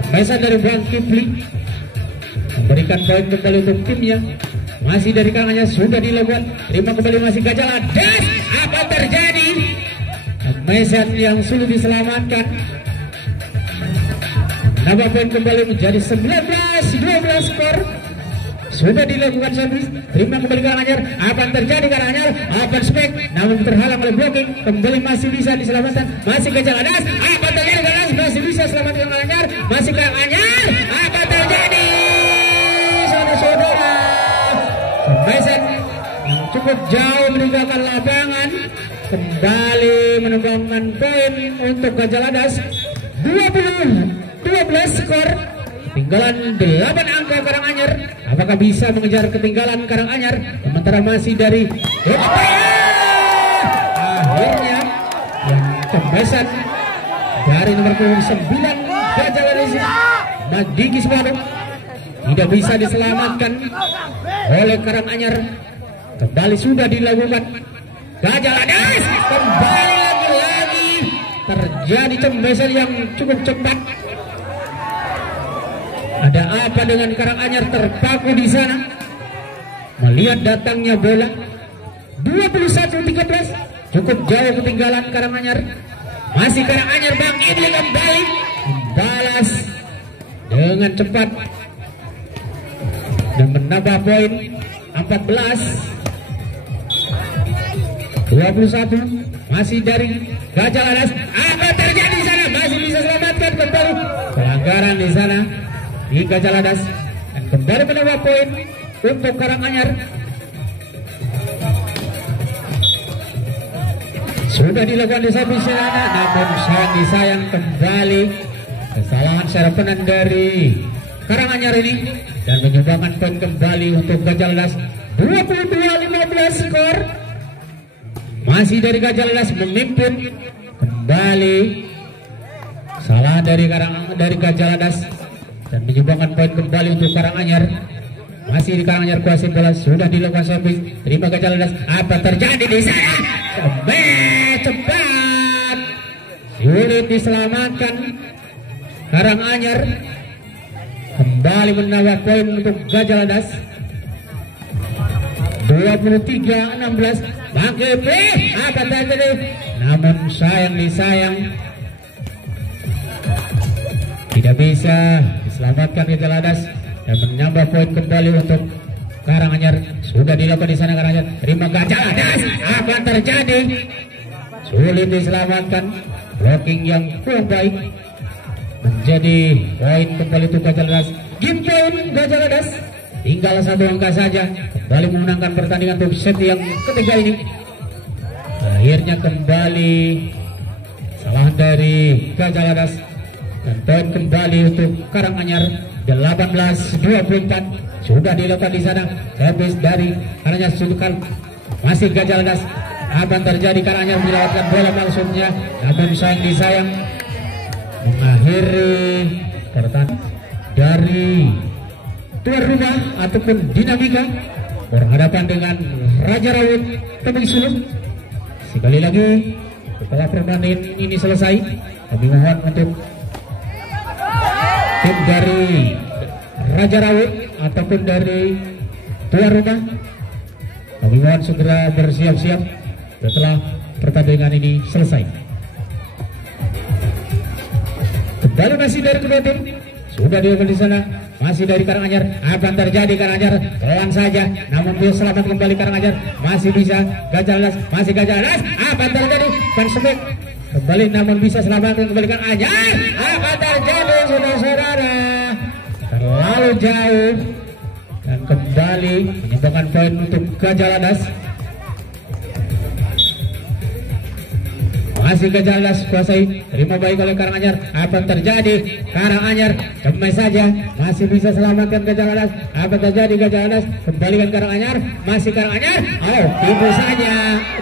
Pesan dari Bang Kipli memberikan poin kembali untuk timnya. Masih dari Karanganyar, sudah dilakukan, terima kembali masih Gajaladas. Apa terjadi? Pesan yang sulit diselamatkan. Nambah poin kembali menjadi 19-12 skor. Sudah dilakukan servis, terima kembali Karanganyar. Apa yang terjadi? Karanganyar open spek, namun terhalang oleh blocking. Kembali masih bisa diselamatkan, masih Gajaladas. Apa yang terjadi? Gajaladas masih bisa selamatkan Karanganyar, masih Karanganyar. Apa yang terjadi? Saudara-saudara, Mesan yang cukup jauh meninggalkan lapangan kembali menumbangkan poin untuk Gajaladas. 20-12 skor. Tinggalan 8 angka Karanganyar. Apakah bisa mengejar ketinggalan Karanganyar? Sementara masih dari akhirnya yang kebesan dari nomor 9 Gajaladas Madigi Suwado tidak bisa diselamatkan oleh Karanganyar. Kembali sudah dilakukan Gajaladas, kembali lagi terjadi cembesan yang cukup cepat. Ada apa dengan Karanganyar terpaku di sana melihat datangnya bola. 21-13, cukup jauh ketinggalan Karanganyar. Masih Karanganyar, Bang Idli kembali membalas dengan cepat dan menambah poin 14-21. Masih dari Gajaladas. Apa terjadi di sana? Masih bisa selamatkan kembali. Pelanggaran di sana di Gajaladas dan kembali menambah poin untuk Karanganyar. Sudah dilakukan di samping sana, namun sayang disayang kembali kesalahan serpenan dari Karanganyar ini dan menyumbangkan poin kembali untuk Gajaladas. 22-15 skor. Masih dari Gajaladas memimpin kembali. Salah dari Gajaladas dan menyumbangkan poin kembali untuk Karanganyar. Masih di Karanganyar kuasai bola, sudah dilakukan servis, terima Gajaladas. Apa terjadi di sana? Cepat sulit diselamatkan Karanganyar. Kembali menambah poin untuk Gajaladas. 23-16. Bangke play. Apa terjadi? Namun sayang disayang tidak bisa diselamatkan Gajaladas dan menambah poin kembali untuk Karanganyar. Sudah dilakukan di sana Karanganyar, terima Gajaladas. Apa terjadi? Sulit diselamatkan, blocking yang kurang baik. Menjadi poin kembali untuk Gajaladas. Game poin Gajaladas. Tinggal 1 angka saja, kembali memenangkan pertandingan untuk set yang ketiga ini. Akhirnya kembali salah dari Gajaladas dan poin kembali untuk Karanganyar. 18-24. Sudah dilakukan di sana servis dari Karanganyar. Sudukan masih Gajaladas. Apa yang terjadi? Karanganyar menyelamatkan bola maksudnya, namun sayang disayang mengakhiri pertandingan dari tuan rumah ataupun Dinamika berhadapan dengan Raja Rawit Tembing Suluk. Sekali lagi setelah pertandingan ini selesai, kami mohon untuk tim dari Raja Rawit ataupun dari tuan rumah, kami mohon segera bersiap-siap setelah pertandingan ini selesai. Kembali masih dari kedua tim, sudah dilakukan di sana. Masih dari Karanganyar. Apa yang terjadi? Karanganyar pelan saja, namun bisa selamat kembali Karanganyar. Masih bisa Gajaladas, masih Gajaladas. Apa yang terjadi? Pensebek kembali, namun bisa selamat kembali Karanganyar. Apa yang terjadi saudara-saudara? Terlalu jauh dan kembali menyumbangkan poin untuk Gajah Ladas. Masih Gajah Ladas kuasai, terima baik oleh Karanganyar. Apa terjadi? Karanganyar cemai saja, masih bisa selamatkan Gajah Ladas. Apa terjadi? Gajah Ladas kembalikan Karanganyar, masih Karanganyar. Oh, itu saja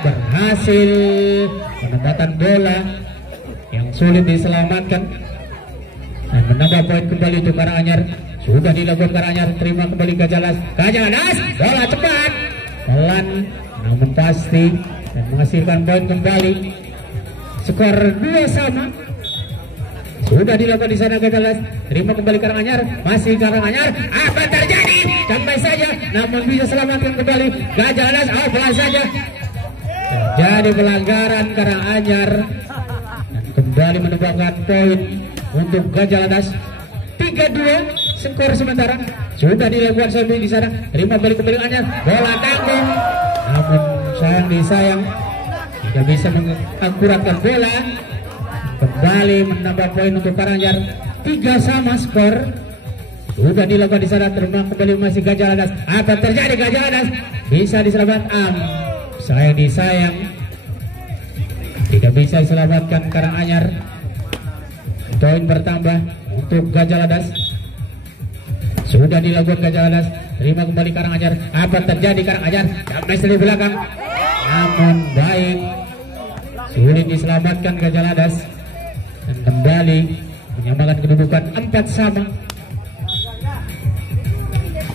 berhasil penempatan bola yang sulit diselamatkan dan menambah poin kembali untuk Karanganyar. Sudah dilakukan Karanganyar, terima kembali Gajah Ladas. Gajah Ladas, bola cepat, pelan namun pasti dan menghasilkan poin kembali. Skor 2 sama. Sudah dilakukan di sana Gajah Ladas. Terima kembali Karanganyar, masih Karanganyar. Apa terjadi? Sampai saja, namun bisa selamatkan kembali Gajah Ladas. Oh, pelan saja. Terjadi pelanggaran Karanganyar dan kembali menumbangkan poin untuk Gajah Ladas. 3-2 skor sementara. Sudah dilakukan sampai di sana. Terima kembali Karanganyar. Bola tanggung, namun sayang disayang. Tidak bisa mengakuratkan bola. Kembali menambah poin untuk Karanganyar. 3 sama skor. Sudah dilakukan di sana. Terima kembali masih Gajah Ladas. Apa terjadi? Gajah Ladas bisa diselamatkan. Sayang disayang. Tidak bisa diselamatkan Karanganyar. Poin bertambah untuk Gajah Ladas. Sudah dilakukan Gajah Ladas. Terima kembali Karanganyar. Apa terjadi? Karanganyar damai di belakang, namun baik sulit diselamatkan Gajah Ladas dan kembali menyamakan kedudukan 4 sama.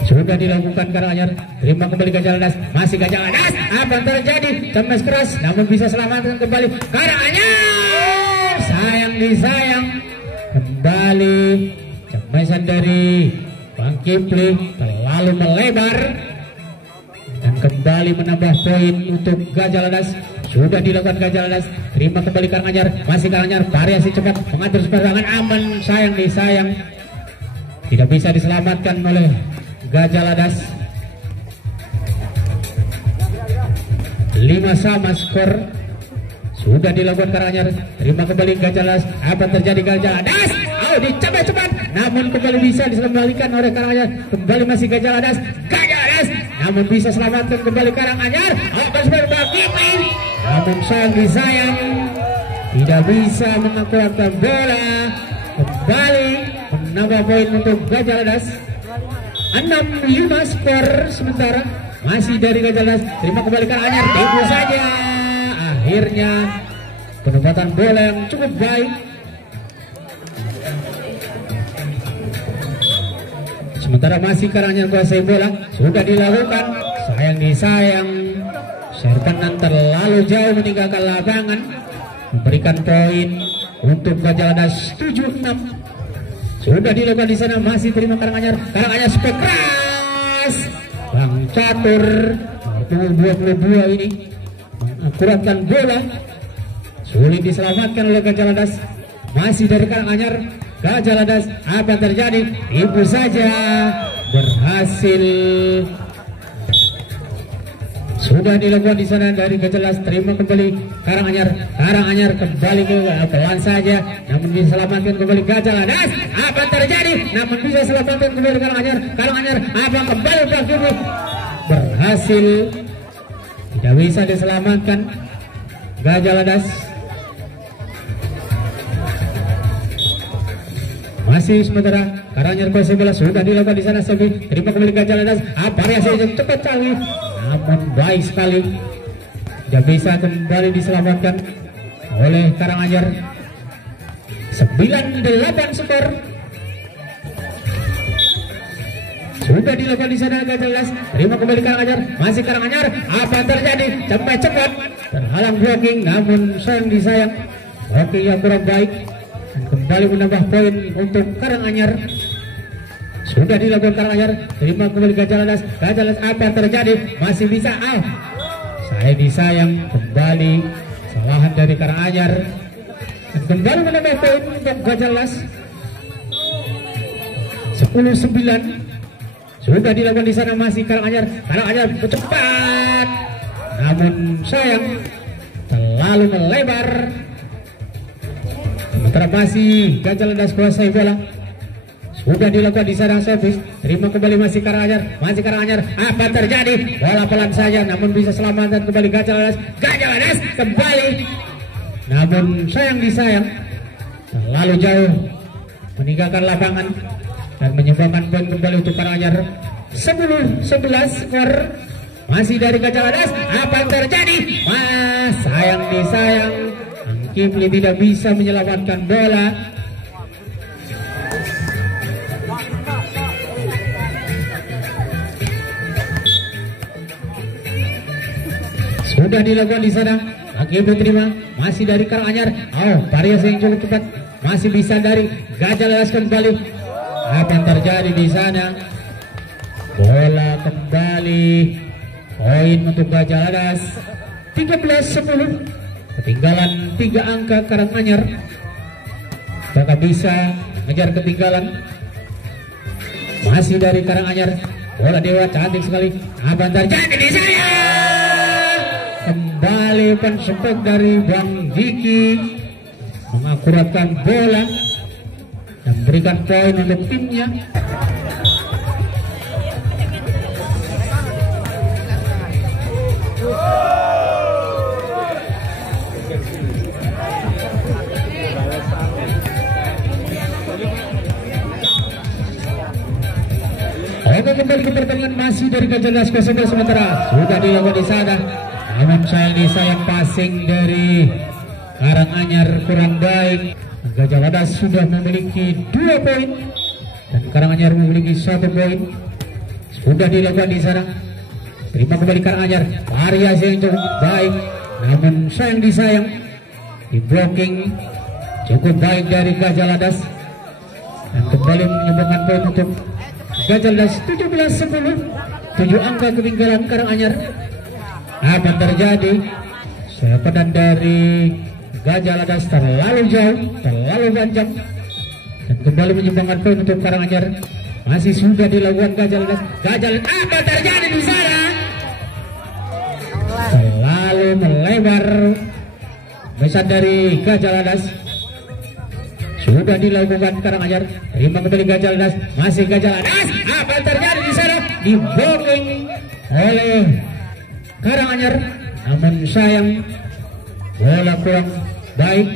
Sudah dilakukan Karanganyar. Terima kembali Gajah Ladas, masih Gajah Ladas. Apa terjadi? Cemas keras namun bisa selamatkan kembali Karanganyar. Sayang disayang. Kembali cemasan dari Bang Kipli terlalu melebar dan kembali menambah poin untuk Gajah Ladas. Sudah dilakukan Gajah Ladas. Terima kembali Karanganyar, masih Karanganyar. Variasi cepat mengatur serangan aman. Sayang disayang. Tidak bisa diselamatkan oleh Gajah Ladas. 5 sama skor. Sudah dilakukan Karanganyar. Terima kembali Gajah Ladas. Apa terjadi? Gajah Ladas oh, dicapai cepat, namun kembali bisa diselamatkan oleh Karanganyar. Kembali masih Gajah Ladas. Gajah Ladas namun bisa selamatkan kembali Karanganyar. Namun sayang disayang, tidak bisa mengakuratkan bola. Kembali menambah poin untuk Gajah Ladas. 6-5 skor sementara. Masih dari Gajah Ladas. Terima kembali Karanganyar. Tipu saja. Akhirnya penempatan bola yang cukup baik. Sementara masih Karanganyar kuasai bola. Sudah dilakukan. Sayang disayang. Serpanan terlalu jauh meninggalkan lapangan. Memberikan poin untuk Gajah Ladas 7-6. Sudah dilakukan di sana, masih terima Karanganyar. Karanganyar spek keras. Bang Catur dua ini mengakuratkan bola. Sulit diselamatkan oleh Gajah Ladas. Masih dari Karanganyar. Gajah Ladas, apa terjadi? Ibu saja berhasil. Sudah dilakukan di sana dari Gajah Ladas. Terima kembali Karanganyar. Karanganyar kembali ke pelan saja, namun bisa selamatkan kembali Gajah Ladas. Apa terjadi? Namun bisa selamatkan kembali Karanganyar. Karanganyar apa kembali berakhir berhasil. Tidak bisa diselamatkan Gajah Ladas. Masih sementara Karanganyar kuasai bola. Sudah dilakukan di sana Sebi. Terima kembali Gajah Ladas. Apa reaksi cepat sekali, namun baik sekali. Tidak bisa kembali diselamatkan oleh Karanganyar. 9-8 skor. Sudah dilakukan di sana Gajah Ladas. Terima kembali Karanganyar. Masih Karanganyar. Apa terjadi? Cepat terhalang blocking, namun sayang disayang. Blocking yang kurang baik. Dan kembali menambah poin untuk Karanganyar. Sudah dilakukan Karanganyar. Terima kembali Gajah Ladas. Gajah Ladas apa yang terjadi? Masih bisa. Saya disayang. Kembali kesalahan dari Karanganyar. Dan kembali menambah poin untuk Gajah Ladas. 10-9. Sudah dilakukan di sana, masih Karanganyar. Karanganyar cepat, namun sayang terlalu melebar. Sementara masih Gajah Ladas kuasai bola. sudah dilakukan di sana servis. Terima kembali masih Karanganyar, apa terjadi? Bola pelan saja namun bisa selamatkan kembali Gajah Ladas kembali, namun sayang disayang terlalu jauh meninggalkan lapangan dan menyumbangkan poin kembali untuk Karanganyar. 10-11 skor masih dari Gajah Ladas. Apa yang terjadi? Sayang disayang, Kifli tidak bisa menyelamatkan bola. Sudah dilakukan di sana. Kifli terima masih dari Karanganyar. Variasi yang cukup cepat masih bisa dari Gajah Ladas kembali. Apa yang terjadi di sana? Bola kembali, poin untuk Gajah Ladas. 13-10, ketinggalan 3 angka Karanganyar. Apakah bisa mengejar ketinggalan? Masih dari Karanganyar, bola Dewa cantik sekali. Apa yang terjadi di sana? Kembali pensepek dari Bang Diki mengakuratkan bola dan berikan poin untuk timnya. Oke, kembali ke pertandingan masih dari Gajah Ladas ke sementara sudah dilakukan di sana. Namun sayang passing dari Karanganyar kurang baik. Gajah Ladas sudah memiliki 2 poin dan Karanganyar memiliki 1 poin. Sudah dilakukan di sana. Terima kembali Karanganyar, variasi yang cukup baik, namun sayang disayang di blocking cukup baik dari Gajah Ladas dan kembali menyumbangkan poin untuk Gajah Ladas. 17-10, 7 angka ketinggalan Karanganyar. Apa terjadi? Sepadan dari Gajah Ladas terlalu jauh, terlalu panjang dan kembali menyumbangkan poin untuk Karanganyar. Masih sudah dilakukan Gajah Ladas. Apa terjadi di sana? Terlalu melebar besar dari Gajah Ladas. Sudah dilakukan Karanganyar. Terima kembali Gajah Ladas, masih Gajah Ladas. Apa yang terjadi di sana? Diblocking oleh Karanganyar, namun sayang bola kurang baik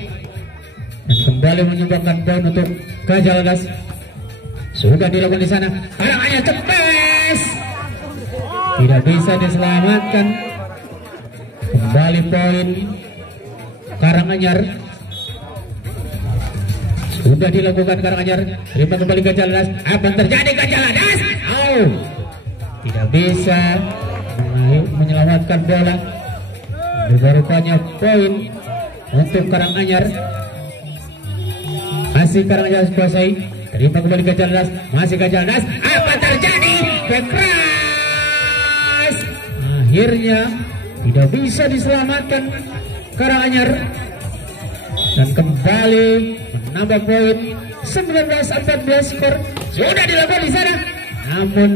dan kembali menyumbangkan poin untuk Gajah Ladas. Sudah dilakukan di sana. Karanganyar cepes, tidak bisa diselamatkan. Kembali poin Karanganyar. Sudah dilakukan Karanganyar. Terima kembali Gajah Ladas. Apa yang terjadi Gajah Ladas? Tidak bisa menyelamatkan bola. Rupanya poin untuk Karanganyar. Masih Karanganyar kuasai. Terima kembali Gajah Ladas, masih Gajah Ladas. Apa terjadi? Keras. Akhirnya tidak bisa diselamatkan Karanganyar dan kembali menambah poin 19-14 skor. Sudah dilakukan di sana, namun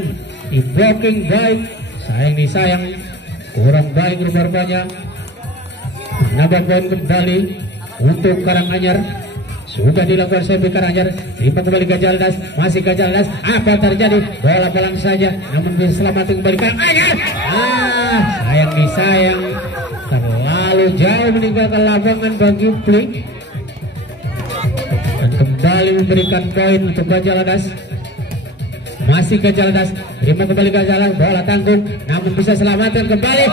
di blocking baik. Sayang disayang, kurang baik rupanya. Menambah poin kembali untuk Karanganyar. Sudah dilakukan servis Karanganyar. Terima kembali Gajah Ladas, masih Gajah Ladas. Apa terjadi? Bola pelan saja, namun bisa selamat kembali Karanganyar. Sayang disayang, terlalu jauh meninggalkan lapangan bagi Plik dan kembali memberikan poin untuk Gajah Ladas. Masih Gajah Ladas. Terima kembali Gajah Ladas, bola tanggung, namun bisa selamatkan kembali.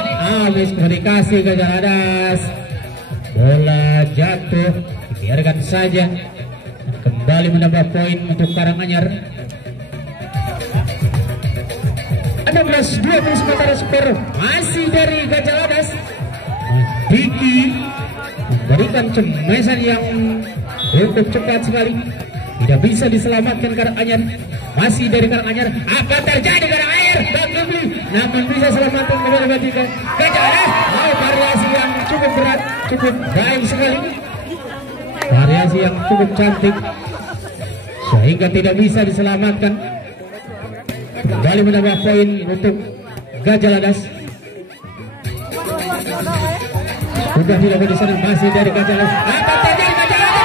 Miskomunikasi Gajah Ladas. Bola jatuh, biarkan saja. Kembali menambah poin untuk Karanganyar. 16-20 sementara skor masih dari Gajah Ladas. Diki memberikan cemesan yang cukup cepat sekali, tidak bisa diselamatkan Karanganyar. Masih dari Karanganyar. Apa terjadi Karanganyar? Namun bisa selamatkan kembali bagi Gajah Ladas. Variasi yang cukup berat, cukup baik sekali. Variasi yang cukup cantik sehingga tidak bisa diselamatkan. Kembali menambah poin untuk Gajah Ladas. Sudah dilakukan di sana, masih dari Gajah Ladas. Apa terjadi Gajah Ladas?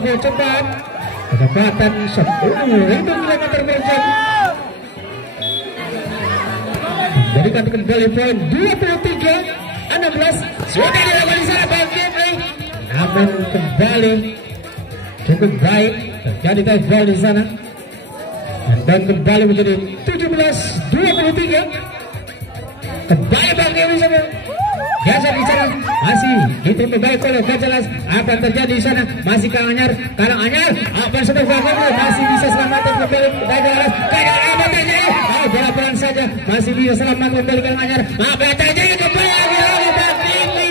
sungguh cepat. Kecepatan 10.000 km per jam. Berikan kembali poin 23-16. Sudah dilakukan di sana Bang Kipli. Namun kembali cukup baik terjadi tie ball di sana. Dan kembali menjadi 17-23. Kembali Bang Kipli sama. Biasa bicara masih diterima baik oleh Gajalas. Apa yang terjadi di sana? Masih Kang Anyar. Apa yang sudah dilakukan? Masih bisa selamatkan kembali Gajalas. Apa yang terjadi? Bola-bola saja masih bisa selamat kembali Kang Anyar. Apa yang terjadi? Kembali lagi Bang Kipli.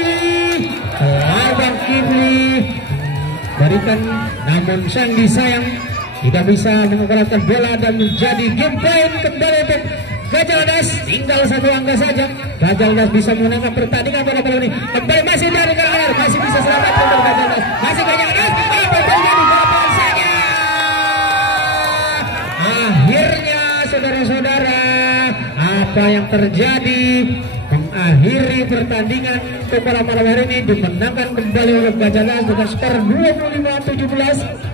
Bang Kipli berikan, namun sang disayang tidak bisa mengumpulkan bola dan menjadi game point kembali untuk Gajalas. Tinggal satu angka saja. Gajalas bisa memenangkan pertandingan pada kali ini. Kembali masih dari Kang Anyar, masih bisa selamat kembali Gajalas. Masih Gajalas. Apa terjadi? Bola saja. Akhirnya saudara-saudara, apa yang terjadi mengakhiri pertandingan pada malam hari ini dimenangkan kembali oleh Gajalas dengan skor 25-17.